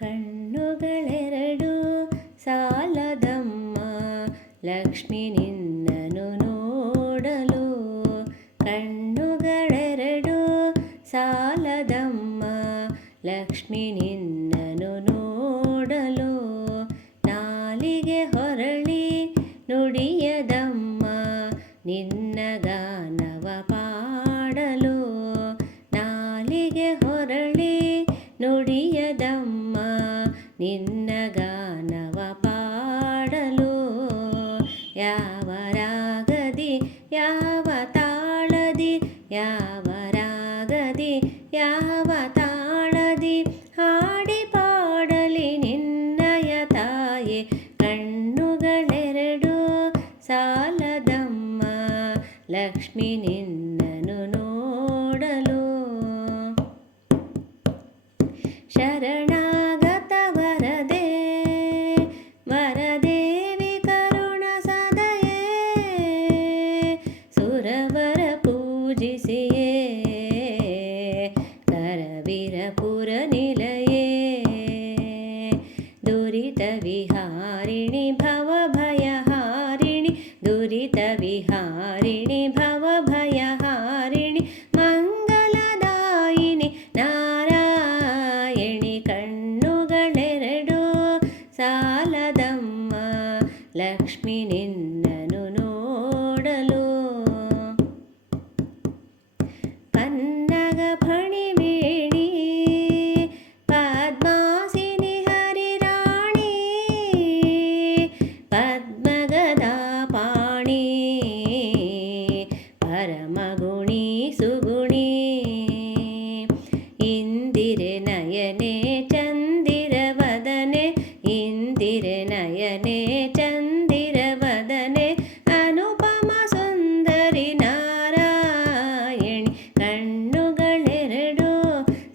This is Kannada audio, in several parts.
ಕಣ್ಣುಗಳೆರಡು ಸಾಲದಮ್ಮ. ಲಕ್ಷ್ಮಿ ನಿನ್ನನು ನೋಡಲು ಕಣ್ಣುಗಳೆರಡು ಸಾಲದಮ್ಮ. ಲಕ್ಷ್ಮಿ ನಿನ್ನನು ನೋಡಲು ನಾಲಿಗೆ ಹೊರಳಿ ನುಡಿಯದಮ್ಮ. ನಿನ್ನ ಗಾನವ ಪಾಡಲು ನಾಲಿಗೆ ಹೊರಳಿ ನುಡಿಯದಮ್ಮ. ನಿನ್ನ ಗಾನವ ಪಾಡಲು ಯಾವ ರಾಗದಿ, ಯಾವ ತಾಳದಿ, ಯಾವ ರಾಗದಿ, ಯಾವ ತಾಳದಿ ಹಾಡಿ ಪಾಡಲಿ ನಿನ್ನಯ ತಾಯಿ. ಕಣ್ಣುಗಳೆರಡು ಸಾಲದಮ್ಮ, ಲಕ್ಷ್ಮಿ ನಿನ್ನನು ನೋಡಲು. ಶರಣಾಗತ दुरितविहारिणि भवभयहारिणि दुरितविहारिणि भवभयहारिणि मङ्गलदायिनि नारायणि कण्णुगेरडु सालदम्मा लक्ष्मिनि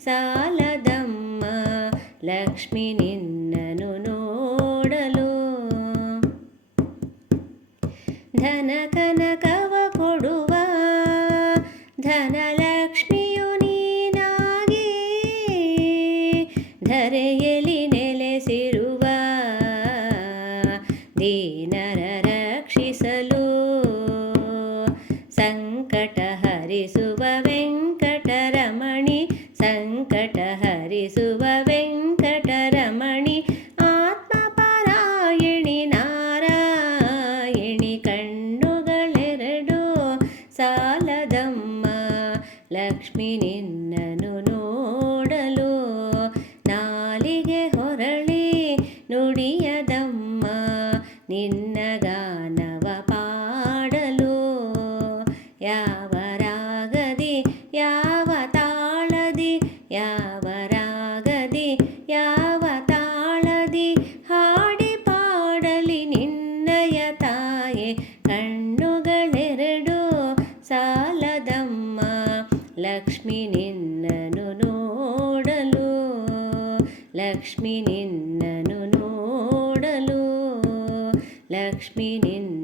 ಸಾಲದಮ್ಮ ಲಕ್ಷ್ಮಿ ನಿನ್ನನು ನೋಡಲು. ಧನ ಕನಕವ ಕೊಡುವ ಧನಲಕ್ಷ್ಮಿಯು ನೀನಾಗಿ. ಧರೆಯಲ್ಲಿ ನೆಲೆಸಿರುವ ದೀನರ ಲಕ್ಷ್ಮಿ ನಿನ್ನನು ನೋಡಲು ನಾಲಿಗೆ ಹೊರಳಿ ನುಡಿಯದಮ್ಮ ನಿನ್ನ ಗಾನವ ಪಾಡಲು. ಯಾವ ರಾಗದಿ, ಯಾವ ತಾಳದಿ, ಯಾವ ರಾಗದಿ, ಯಾವ ತಾಳದಿ ಹಾಡಿ ಪಾಡಲಿ ನಿನ್ನಯ ತಾಯೆ, ಕಣ್ಣುಗಳೆರಡು ಸಾಲದಮ್ಮ ಲಕ್ಷ್ಮಿ ನಿನ್ನನು ನೋಡಲು ಲಕ್ಷ್ಮಿ ನಿನ್ನ